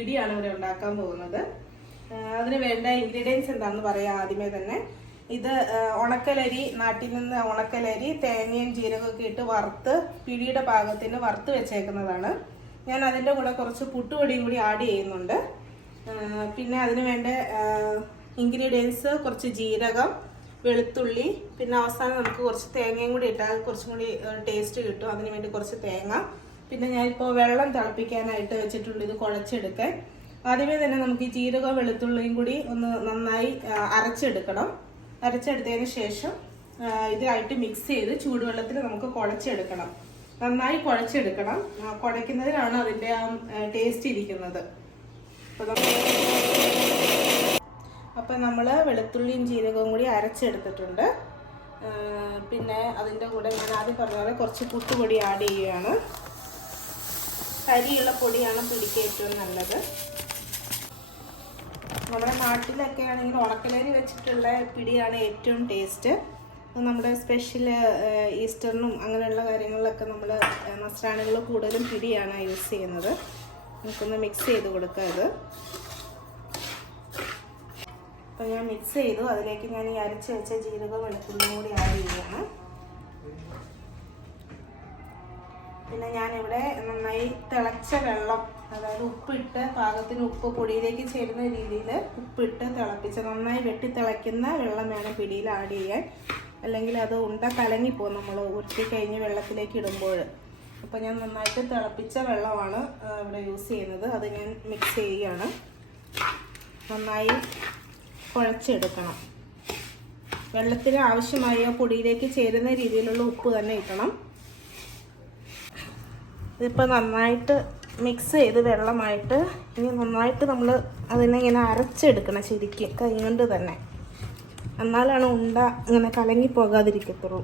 പിടിയാണ് ഇവിടെ ഉണ്ടാക്കാൻ പോകുന്നത്. അതിന് വേണ്ട ഇൻഗ്രീഡിയൻസ് എന്താണെന്ന് പറയാം ആദ്യമേ തന്നെ. ഇത് ഉണക്കലരി, നാട്ടിൽ നിന്ന് ഉണക്കലരി തേങ്ങയും ജീരകമൊക്കെ ഇട്ട് വറുത്ത് പിടിയുടെ പാകത്തിന് വറുത്ത് വെച്ചേക്കുന്നതാണ്. ഞാൻ അതിൻ്റെ കൂടെ കുറച്ച് പുട്ടുപൊടിയും കൂടി ആഡ് ചെയ്യുന്നുണ്ട്. പിന്നെ അതിന് വേണ്ട ഇൻഗ്രീഡിയൻസ് കുറച്ച് ജീരകം, വെളുത്തുള്ളി, പിന്നെ അവസാനം നമുക്ക് കുറച്ച് തേങ്ങയും കൂടി ഇട്ടാൽ കുറച്ചും കൂടി ടേസ്റ്റ് കിട്ടും. അതിന് വേണ്ടി കുറച്ച് തേങ്ങ. പിന്നെ ഞാനിപ്പോൾ വെള്ളം തിളപ്പിക്കാനായിട്ട് വെച്ചിട്ടുണ്ട് ഇത് കുഴച്ചെടുക്കാൻ. ആദ്യമേ തന്നെ നമുക്ക് ഈ ജീരകവും വെളുത്തുള്ളിയും കൂടി ഒന്ന് നന്നായി അരച്ചെടുക്കണം. അരച്ചെടുത്തതിന് ശേഷം ഇതായിട്ട് മിക്സ് ചെയ്ത് ചൂടുവെള്ളത്തിൽ നമുക്ക് കുഴച്ചെടുക്കണം. നന്നായി കുഴച്ചെടുക്കണം. കുഴയ്ക്കുന്നതിനാണ് അതിൻ്റെ ആ ടേസ്റ്റ് ഇരിക്കുന്നത്. അപ്പം നമ്മൾ വെളുത്തുള്ളിയും ജീരകവും കൂടി അരച്ചെടുത്തിട്ടുണ്ട്. പിന്നെ അതിൻ്റെ കൂടെ ഞാൻ ആദ്യം പറഞ്ഞ പോലെ കുറച്ച് പുട്ടുപൊടി ആഡ് ചെയ്യുകയാണ്. അരിയുള്ള പൊടിയാണ് പിടിക്ക് ഏറ്റവും നല്ലത്. നമ്മുടെ നാട്ടിലൊക്കെ ആണെങ്കിൽ ഉണക്കലരി വെച്ചിട്ടുള്ള പിടിയാണ് ഏറ്റവും ടേസ്റ്റ്. നമ്മുടെ സ്പെഷ്യൽ ഈസ്റ്ററിനും അങ്ങനെയുള്ള കാര്യങ്ങളിലൊക്കെ നമ്മൾ നസ്രാണികൾ കൂടുതലും പിടിയാണ് യൂസ് ചെയ്യുന്നത്. നമുക്കൊന്ന് മിക്സ് ചെയ്ത് കൊടുക്കാം ഇത്. അപ്പോൾ ഞാൻ മിക്സ് ചെയ്തു. അതിലേക്ക് ഞാൻ ഈ അരച്ച് വെച്ച ജീരകവും വെളുത്തുള്ളിയും കൂടി ആഡ് ചെയ്യുകയാണ്. പിന്നെ ഞാനിവിടെ നന്നായി തിളച്ച വെള്ളം, അതായത് ഉപ്പിട്ട് പാകത്തിന് ഉപ്പ് പൊടിയിലേക്ക് ചേരുന്ന രീതിയിൽ ഉപ്പിട്ട് തിളപ്പിച്ച് നന്നായി വെട്ടി തിളയ്ക്കുന്ന വെള്ളം വേണം പിടിയിൽ ആഡ് ചെയ്യാൻ. അല്ലെങ്കിൽ അത് ഉണ്ട കലങ്ങിപ്പോകും നമ്മൾ ഉരുട്ടി കഴിഞ്ഞ് വെള്ളത്തിലേക്ക് ഇടുമ്പോൾ. അപ്പോൾ ഞാൻ നന്നായിട്ട് തിളപ്പിച്ച വെള്ളമാണ് ഇവിടെ യൂസ് ചെയ്യുന്നത്. അത് ഞാൻ മിക്സ് ചെയ്യുകയാണ്. നന്നായി കുഴച്ചെടുക്കണം. വെള്ളത്തിന് ആവശ്യമായ പൊടിയിലേക്ക് ചേരുന്ന രീതിയിലുള്ള ഉപ്പ് തന്നെ ഇടണം. ഇതിപ്പോൾ നന്നായിട്ട് മിക്സ് ചെയ്ത് വെള്ളമായിട്ട് ഇനി നന്നായിട്ട് നമ്മൾ അതിനെ ഇങ്ങനെ അരച്ചെടുക്കണം ശരിക്കും കൈ കൊണ്ട് തന്നെ. എന്നാലാണ് ഉണ്ട ഇങ്ങനെ കലങ്ങിപ്പോകാതിരിക്കത്തുള്ളൂ.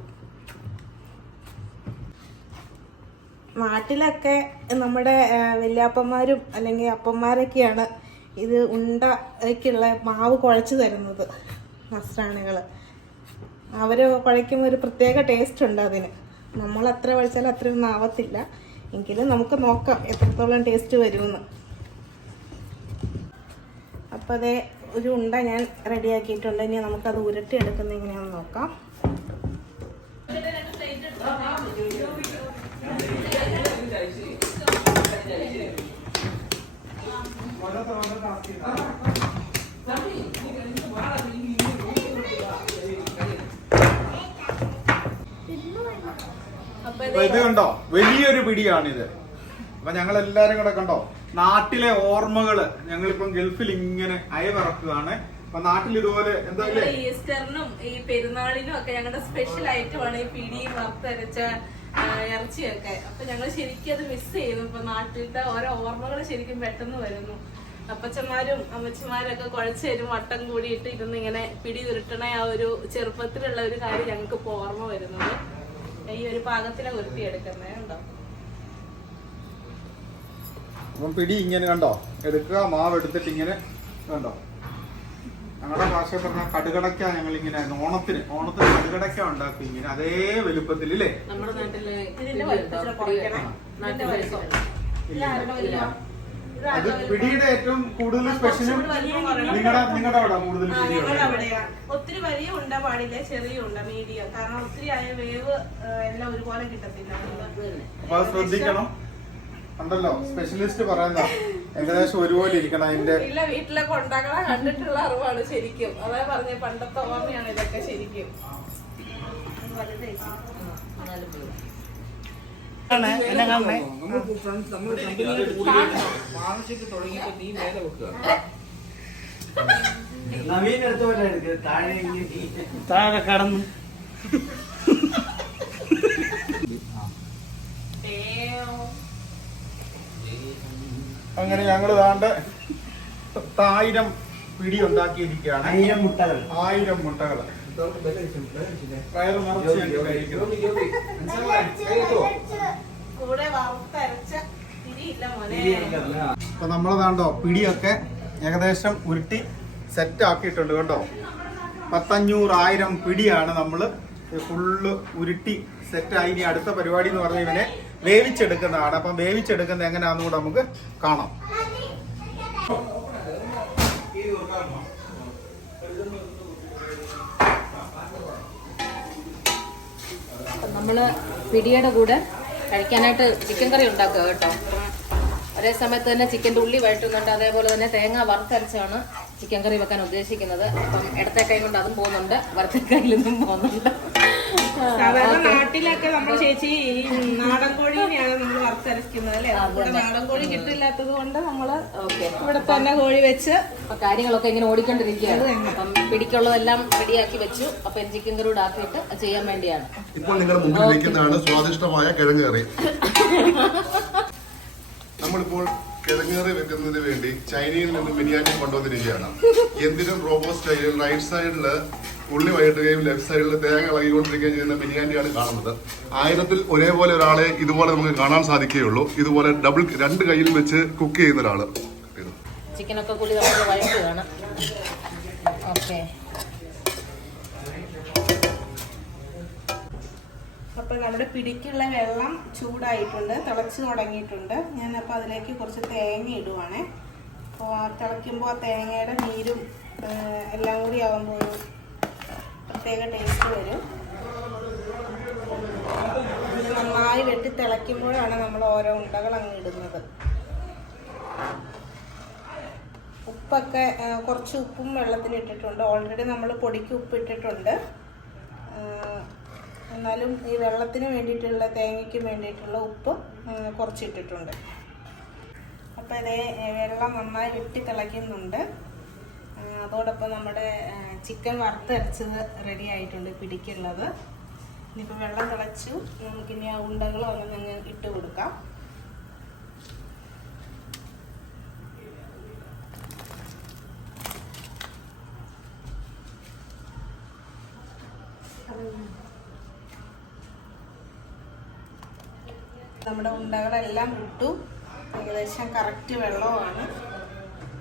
നാട്ടിലൊക്കെ നമ്മുടെ വല്യാപ്പന്മാരും അല്ലെങ്കിൽ അപ്പന്മാരൊക്കെയാണ് ഇത് ഉണ്ടയ്ക്കുള്ള മാവ് കുഴച്ച് തരുന്നത്. നസ്രാണികൾ അവർ കുഴയ്ക്കുമ്പോൾ ഒരു പ്രത്യേക ടേസ്റ്റ് ഉണ്ട് അതിന്. നമ്മൾ എത്ര കുഴച്ചാലും അത്രയൊന്നും ആവത്തില്ല. എങ്കിലും നമുക്ക് നോക്കാം എത്രത്തോളം ടേസ്റ്റ് വരുമെന്ന്. അപ്പോൾ അതേ ഒരു ഉണ്ട ഞാൻ റെഡിയാക്കിയിട്ടുണ്ട്. ഇനി നമുക്കത് ഉരുട്ടിയെടുക്കുന്ന എങ്ങനെയാണെന്ന് നോക്കാം. ഇത് കണ്ടോ, വലിയൊരു പിടിയാണിത്. അപ്പൊ ഞങ്ങൾ എല്ലാരും കൂടെ കണ്ടോ നാട്ടിലെ ഓർമ്മകള്. ഞങ്ങളിപ്പം ഗൾഫിൽ ഇങ്ങനെ അയവിറക്കുകയാണ്. അപ്പൊ നാട്ടിൽ ഇതുപോലെ എന്തായാലും ഈസ്റ്ററിനും ഈ പെരുന്നാളിനും ഒക്കെ ഞങ്ങളുടെ സ്പെഷ്യൽ ഐറ്റമാണ് ഈ പിടിയും വറുത്തരച്ച ഇറച്ചിയൊക്കെ. അപ്പൊ ഞങ്ങൾ ശരിക്കും അത് മിസ് ചെയ്യുന്നു. ഇപ്പൊ നാട്ടിലത്തെ ഓരോ ഓർമ്മകൾ ശരിക്കും പെട്ടെന്ന് വരുന്നു. അപ്പച്ചന്മാരും അമ്മച്ചിമാരൊക്കെ കുഴച്ച് തരും വട്ടം കൂടിയിട്ട് ഇരുന്ന് ഇങ്ങനെ പിടി ഉരുട്ടണ ആ ഒരു ചെറുപ്പത്തിലുള്ള ഒരു കാര്യം ഞങ്ങൾക്ക് ഇപ്പോൾ ഓർമ്മ വരുന്നത്. ഈ ഒരു പാകത്തിനെ ഉരുട്ടിയെടുക്കുന്നേ ഉണ്ടോ. അപ്പം പിടി ഇങ്ങനെ കണ്ടോ എടുക്കുക, മാവ് എടുത്തിട്ട് ഇങ്ങനെ കണ്ടോ. ഞങ്ങളുടെ ഭാഷ പറഞ്ഞ കടുകടക്ക ഞങ്ങളിങ്ങനെ ഓണത്തിന് കടുകടക്ക ഉണ്ടാക്കും ഇങ്ങനെ അതേ വലുപ്പത്തിൽ ഇല്ലേ. നമ്മുടെ നാട്ടില് അത് പിടിയുടെ ഏറ്റവും കൂടുതൽ സ്പെഷ്യലും നിങ്ങളുടെ അവിടെ കൂടുതൽ ഒത്തിരി വലിയ ഉണ്ട പാടില്ല, ചെറിയ ഉണ്ട മീഡിയം. കാരണം ഒത്തിരി ആയ വേവ് എല്ലാം ഒരുപോലെ കിട്ടത്തില്ല. അപ്പൊ അത് ശ്രദ്ധിക്കണം. ഉണ്ടല്ലോ സ്പെഷ്യലിസ്റ്റ് പറയുന്ന ഏകദേശം ഒരുപോലെ ഇരിക്കണം. അതിന്റെ ഇല്ല വീട്ടിലൊക്കെ ഉണ്ടാക്കണ കണ്ടിട്ടുള്ള അറിവാണ് ശരിക്കും. അതാ പറഞ്ഞ പണ്ടത്തെ ഓർമ്മയാണ് ഇതൊക്കെ ശരിക്കും. താഴെ കടന്നു അങ്ങനെ ഞങ്ങൾ താണ്ട് 1000 പിടി ഉണ്ടാക്കിയിരിക്കുകയാണ്. 1000 മുട്ടകൾ വയറ് നിറച്ച് കഴിക്കുന്നു. അപ്പൊ നമ്മളതാണ്ടോ പിടിയൊക്കെ ഏകദേശം ഉരുട്ടി സെറ്റ് ആക്കിയിട്ടുണ്ട് കേട്ടോ. 500-1000 പിടിയാണ് നമ്മള് ഫുള്ള് ഉരുട്ടി സെറ്റായി. ഇനി അടുത്ത പരിപാടി എന്ന് പറഞ്ഞാൽ ഇവനെ വേവിച്ചെടുക്കുന്നതാണ്. അപ്പം വേവിച്ചെടുക്കുന്നത് എങ്ങനെയാണെന്ന് കൂടെ നമുക്ക് കാണാം. നമ്മൾ പിടിയുടെ കൂടെ കഴിക്കാനായിട്ട് ചിക്കൻ കറി ഉണ്ടാക്കുക കേട്ടോ. ഒരേ സമയത്ത് തന്നെ ചിക്കൻ്റെ ഉള്ളി വഴറ്റുന്നുണ്ട്, അതേപോലെ തന്നെ തേങ്ങ വറുത്തരച്ചാണ് ചിക്കൻ കറി വെക്കാൻ ഉദ്ദേശിക്കുന്നത്. അപ്പം ഇടത്തെ കൈ കൊണ്ട് അതും പോകുന്നുണ്ട്, വറുത്ത കയ്യിൽ നിന്നും പോകുന്നുണ്ട്. സാധാരണ നാട്ടിലൊക്കെ നമ്മൾ ചേച്ചി ഈ നാടൻ കോഴിനെയാണ് നമ്മൾ വറുത്തരയ്ക്കുന്നത് അല്ലേ? ഇവിടെ നാടൻ കോഴി കിട്ടില്ലാത്തത് കൊണ്ട് നമ്മള് ഇവിടെ തന്നെ കോഴി വെച്ച് കാര്യങ്ങളൊക്കെ ഇങ്ങനെ ഓടിക്കൊണ്ടിരിക്കുകയാണ്. അപ്പം പിടിക്കുള്ളതെല്ലാം റെഡിയാക്കി വെച്ചു. അപ്പം ചിക്കൻ കറി കൂടെ ആക്കിയിട്ട് ചെയ്യാൻ വേണ്ടിയാണ്. ഇപ്പോൾ നിങ്ങളുടെ മുമ്പിൽ ഇരിക്കുന്നതാണ് സ്വാദിഷ്ടമായ കിഴങ്ങ് കറി. നമ്മളിപ്പോൾ കിഴങ്ങ് കറി വെക്കുന്നതിന് വേണ്ടി ചൈനയിൽ നിന്ന് ബിരിയാണി കൊണ്ടുവന്നിരിക്കുകയാണ്. എന്തിനും റോബോ സ്റ്റൈലിൽ റൈറ്റ് സൈഡില് ഉള്ളി വഴറ്റുകയും ലെഫ്റ്റ് സൈഡിൽ തേങ്ങ ഇളകിക്കൊണ്ടിരിക്കുകയും ചെയ്യുന്ന ബിരിയാണിയാണ് കാണുന്നത്. 1000-ൽ ഒരേപോലെ ഒരാളെ ഇതുപോലെ നമുക്ക് കാണാൻ സാധിക്കുകയുള്ളൂ. ഇതുപോലെ രണ്ട് കയ്യിൽ വെച്ച് കുക്ക് ചെയ്യുന്ന ഒരാള്. ചിക്കനൊക്കെ കൂടി നമ്മൾ വഴറ്റുകയാണ്. ഓക്കെ, അപ്പൊ നമ്മുടെ പിടിക്കുള്ള വെള്ളം ചൂടായിട്ടുണ്ട്, തിളച്ച് തുടങ്ങിയിട്ടുണ്ട്. ഞാനപ്പോൾ അതിലേക്ക് കുറച്ച് തേങ്ങ ഇടുവാണേ. അപ്പോൾ തിളയ്ക്കുമ്പോൾ ആ തേങ്ങയുടെ നീരും എല്ലാം കൂടി ആകുമ്പോൾ ഒരു പ്രത്യേക ടേസ്റ്റ് വരും. നന്നായി വെട്ടി തിളയ്ക്കുമ്പോഴാണ് നമ്മൾ ഓരോ ഉണ്ടകൾ അങ്ങ് ഇടുന്നത്. ഉപ്പൊക്കെ കുറച്ച് ഉപ്പും വെള്ളത്തിൽ ഇട്ടിട്ടുണ്ട്. ഓൾറെഡി നമ്മൾ പൊടിക്ക് ഉപ്പ് ഇട്ടിട്ടുണ്ട്. എന്നാലും ഈ വെള്ളത്തിന് വേണ്ടിയിട്ടുള്ള തേങ്ങയ്ക്ക് വേണ്ടിയിട്ടുള്ള ഉപ്പ് കുറച്ചിട്ടിട്ടുണ്ട്. അപ്പോൾ ഇതേ വെള്ളം നന്നായി വെട്ടി തിളയ്ക്കുന്നുണ്ട്. അതോടൊപ്പം നമ്മുടെ ചിക്കൻ വറുത്തരച്ചത് റെഡി ആയിട്ടുണ്ട് പിടിക്കുള്ളത്. ഇനിയിപ്പോൾ വെള്ളം തിളച്ചു, നമുക്കിനി ആ ഉണ്ടകൾ ഒന്ന് ഇട്ട് കൊടുക്കാം. നമ്മുടെ ഉണ്ടകളെല്ലാം ഇട്ടു. ഏകദേശം കറക്റ്റ് വെള്ളമാണ്.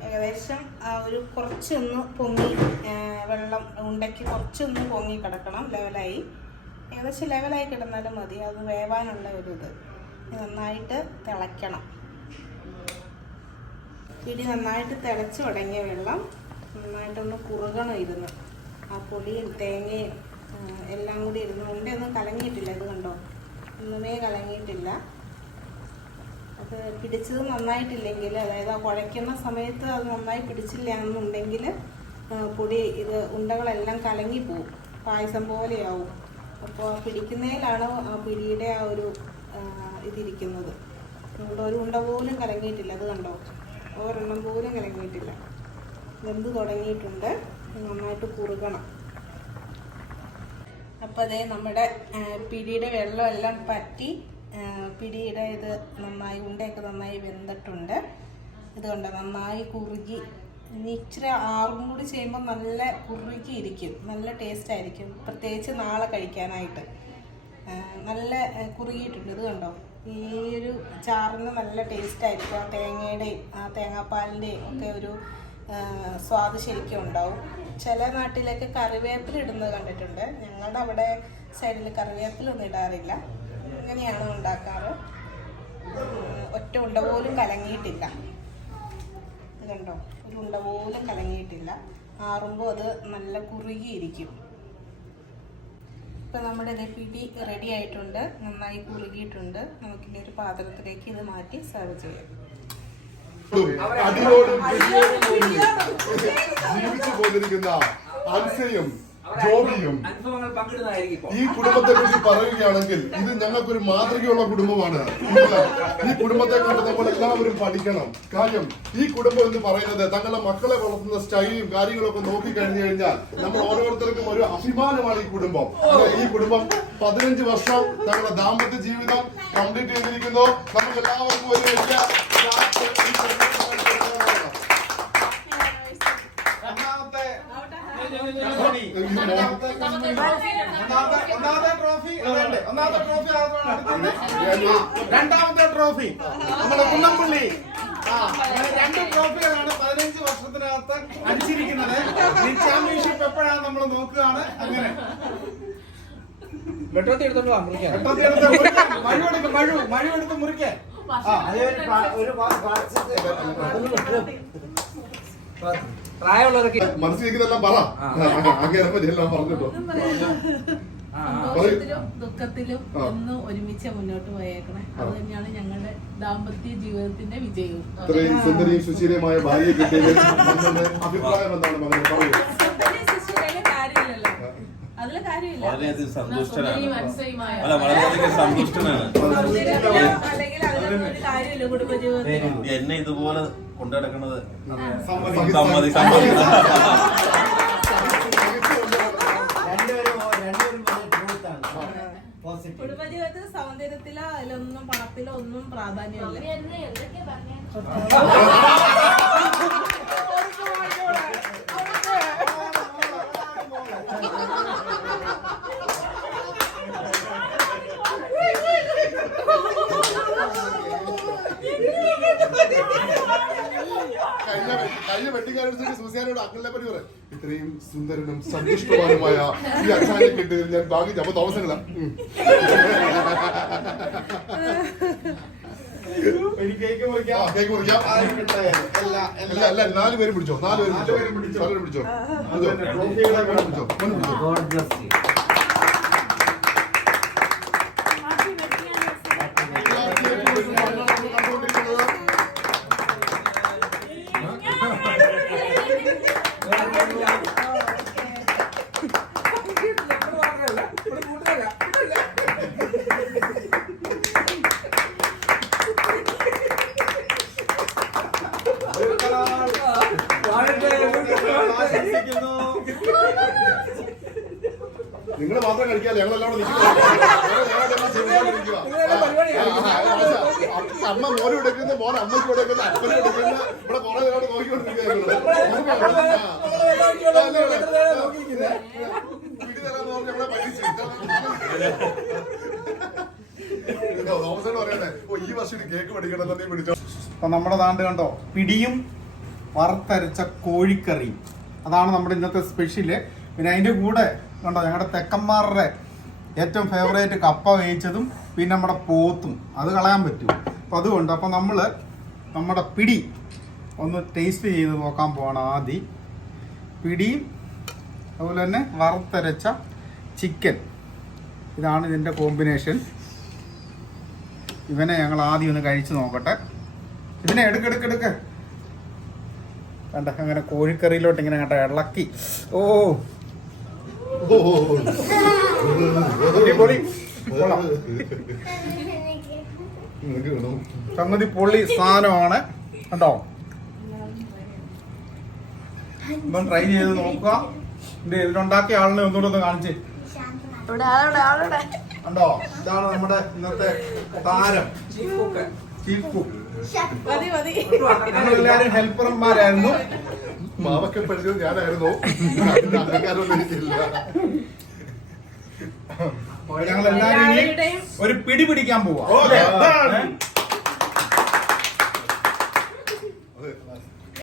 ഏകദേശം ഒരു കുറച്ചൊന്ന് പൊങ്ങി വെള്ളം ഉണ്ടയ്ക്ക് കുറച്ചൊന്ന് പൊങ്ങി കിടക്കണം. ലെവലായി, ഏകദേശം ലെവലായി കിടന്നാലും മതി. അത് വേവാനുള്ള ഒരു ഇത് നന്നായിട്ട് തിളയ്ക്കണം. പിടി നന്നായിട്ട് തിളച്ച് തുടങ്ങിയ വെള്ളം നന്നായിട്ടൊന്ന് കുറുകണം. ഇരുന്ന് ആ പൊടിയും തേങ്ങയും എല്ലാം കൂടി ഇരുന്ന് ഉണ്ടയൊന്നും കലങ്ങിയിട്ടില്ല. ഇത് കണ്ടോ, ഒന്നുമേ കലങ്ങിയിട്ടില്ല. അത് പിടിച്ചത് നന്നായിട്ടില്ലെങ്കിൽ, അതായത് ആ കുഴയ്ക്കുന്ന സമയത്ത് അത് നന്നായി പിടിച്ചില്ല എന്നുണ്ടെങ്കിൽ പൊടി ഇത് ഉണ്ടകളെല്ലാം കലങ്ങിപ്പോവും, പായസം പോലെയാവും. അപ്പോൾ പിടിക്കുന്നതിലാണ് ആ പിടിയുടെ ആ ഒരു ഇതിരിക്കുന്നത്. ഇവിടെ ഒരു ഉണ്ട പോലും കലങ്ങിയിട്ടില്ല. അത് കണ്ടോ, ഒരെണ്ണം പോലും കലങ്ങിയിട്ടില്ല. വെന്ത് തുടങ്ങിയിട്ടുണ്ട്. നന്നായിട്ട് കുറുകണം. അപ്പോൾ അതേ നമ്മുടെ പിടിയുടെ വെള്ളമെല്ലാം പറ്റി പിടിയുടെ ഇത് നന്നായി ഉണ്ടയൊക്കെ നന്നായി വെന്തിട്ടുണ്ട്. ഇതുകൊണ്ട് നന്നായി കുറുകി. ഇനി ഇച്ചിരി ആറും കൂടി ചെയ്യുമ്പോൾ നല്ല കുറുകി ഇരിക്കും, നല്ല ടേസ്റ്റ് ആയിരിക്കും. പ്രത്യേകിച്ച് നാളെ കഴിക്കാനായിട്ട് നല്ല കുറുകിയിട്ടുണ്ട്. ഇത് കണ്ടോ, ഈ ഒരു ചാറിന് നല്ല ടേസ്റ്റ് ആയിരിക്കും. ആ തേങ്ങയുടെയും ആ തേങ്ങാപ്പാലിൻ്റെയും ഒക്കെ ഒരു സ്വാദ് ശരിക്കും ഉണ്ടാവും. ചില നാട്ടിലൊക്കെ കറിവേപ്പില ഇടുന്നത് കണ്ടിട്ടുണ്ട്. ഞങ്ങളുടെ അവിടെ സൈഡിൽ കറിവേപ്പിലൊന്നും ഇടാറില്ല. ഇങ്ങനെയാണ് ഉണ്ടാക്കാറ്. ഒറ്റ ഉണ്ട പോലും കലങ്ങിയിട്ടില്ല. ഇത് കണ്ടോ, ഒരു ഉണ്ട പോലും കലങ്ങിയിട്ടില്ല. ആറുമ്പോൾ അത് നല്ല കുറുകിയിരിക്കും. ഇപ്പം നമ്മുടെ ഇത് പിടി റെഡി ആയിട്ടുണ്ട്, നന്നായി കുറുകിയിട്ടുണ്ട്. നമുക്കിനി ഒരു പാത്രത്തിലേക്ക് ഇത് മാറ്റി സെർവ് ചെയ്യാം. ജീവിച്ചു പോന്നിരിക്കുന്ന അൻസയും ജോബിയും ഈ കുടുംബത്തെ കുറിച്ച് പറയുകയാണെങ്കിൽ ഇത് ഞങ്ങൾക്കൊരു മാതൃകയുള്ള കുടുംബമാണ്. ഈ കുടുംബത്തെ കണ്ട് നമ്മൾ എല്ലാവരും പഠിക്കണം. കാര്യം ഈ കുടുംബം എന്ന് പറയുന്നത് തങ്ങളുടെ മക്കളെ വളർത്തുന്ന സ്റ്റൈലും കാര്യങ്ങളൊക്കെ നോക്കി കഴിഞ്ഞു കഴിഞ്ഞാൽ നമ്മൾ ഓരോരുത്തർക്കും ഒരു അഭിമാനമാണ് ഈ കുടുംബം. ഈ കുടുംബം 15 വർഷം തങ്ങളുടെ ദാമ്പത്യ ജീവിതം കംപ്ലീറ്റ് ചെയ്തിരിക്കുന്നു. നമുക്ക് എല്ലാവർക്കും ഒരു വലിയ രണ്ടാമത്തെ ട്രോഫി നമ്മുടെ കുന്നംപള്ളി. 2 ട്രോഫികളാണ് 15 വർഷത്തിനകത്ത് അടിച്ചിരിക്കുന്നത്. ചാമ്പ്യൻഷിപ്പ് എപ്പോഴാണ് നമ്മൾ നോക്കുകയാണ്. അങ്ങനെ മഴയെടുത്ത് മുറിക്കേ. പ്രായമുള്ളവരൊക്കെ മനസ്സിലേക്കെല്ലാം പറ. അങ്ങനെ എല്ലാം പറഞ്ഞിട്ടോ. സന്തോഷത്തിലും ദുഃഖത്തിലും എന്നും ഒരുമിച്ച് മുന്നോട്ട് പോയേക്കണേ. അത് തന്നെയാണ് ഞങ്ങളുടെ ദാമ്പത്യ ജീവിതത്തിന്റെ വിജയവും. ഇത്രയും സുന്ദരിയും സുശീലമായ ഭാര്യയെ കിട്ടിയതിൽ നമ്മുടെ അഭിപ്രായം എന്താണ് മകനെ പറയൂ. കാര്യമില്ലല്ലോ, അതിലെ കാര്യമില്ല. വളരെയധികം സന്തുഷ്ടനാണ്. മനസ്സയുമായ വളരെയധികം സന്തുഷ്ടനാണ്. അല്ലെങ്കിൽ അതിലൊന്നും ഒരു കാര്യമില്ല കുടുംബജീവിതത്തിൽ. എന്നെ ഇതുപോലെ കൊണ്ടുനടക്കുന്നത് കുടുംബജീവിതത്തിൽ സൗന്ദര്യത്തിലോ അതിലൊന്നും പണത്തിലോ ഒന്നും പ്രാധാന്യമില്ല. കഴിഞ്ഞ വെട്ടിക്കാരുടെ സൂസിയാനോട് അങ്ങളെ പറ്റി പറയാം. ഇത്രയും സുന്ദരനും സന്തുഷ്ടവാനുമായ ഈ അച്ഛനെ കിട്ടിയതിൽ ഞാൻ ഭാഗ്യം. അപ്പൊ താമസങ്ങള കേക്ക് മുറിക്കാം. കേക്ക് മുറിക്കാം. അല്ല 4 പേരും പിടിച്ചോ. 4 പേരും പിടിച്ചോ. പിടിച്ചോ. നിങ്ങൾ മാത്രം കഴിക്കാല്ലേ, ഞങ്ങളെല്ലാം അമ്മ മോനും എടുക്കുന്ന മോൻ അമ്മയ്ക്ക് എടുക്കുന്ന അപ്പനും എടുക്കുന്ന ഇവിടെ കുറെ നേരോട് പറയണേ. ഈ വർഷം കേക്ക് പഠിക്കണം തന്നെ പിടിച്ചോ. അപ്പൊ നമ്മുടെ നാട് കണ്ടോ, പിടിയും വറുത്തരച്ച കോഴിക്കറിയും, അതാണ് നമ്മുടെ ഇന്നത്തെ സ്പെഷ്യല്. പിന്നെ അതിന്റെ കൂടെ കണ്ടോ ഞങ്ങളുടെ തെക്കന്മാരുടെ ഏറ്റവും ഫേവറേറ്റ് കപ്പ വേവിച്ചതും പിന്നെ നമ്മുടെ പോത്തും, അത് കളയാൻ പറ്റും. അപ്പം അതുകൊണ്ട് അപ്പം നമ്മൾ നമ്മുടെ പിടി ഒന്ന് ടേസ്റ്റ് ചെയ്ത് നോക്കാൻ പോവാണ്. ആദ്യം പിടിയും അതുപോലെ തന്നെ വറുത്തരച്ച ചിക്കൻ, ഇതാണ് ഇതിൻ്റെ കോമ്പിനേഷൻ. ഇവനെ ഞങ്ങൾ ആദ്യം ഒന്ന് കഴിച്ച് നോക്കട്ടെ. ഇതിനെ എടുക്കെടുക്കെടുക്ക് കണ്ട അങ്ങനെ കോഴിക്കറിയിലോട്ട് ഇങ്ങനെ കേട്ടോ ഇളക്കി. ഓ പൊളി സംഗതി പൊള്ളി സാധനമാണ് കേട്ടോ. ഇപ്പം ട്രൈ ചെയ്ത് നോക്കുക. ഇതിലുണ്ടാക്കിയ ആളിനെ ഒന്നുകൂടെ ഒന്ന് കാണിച്ച് കണ്ടോ. ഇതാണ് നമ്മുടെ ഇന്നത്തെ താരം, ചീഫ് കുക്ക്. ഞങ്ങളെല്ലാരും ഹെൽപ്പർമാരായിരുന്നു. മാവൊക്കെ പഠിച്ചത് ഞാനായിരുന്നു. ഞങ്ങളെല്ലാരും ഒരു പിടി പിടിക്കാൻ പോവാ.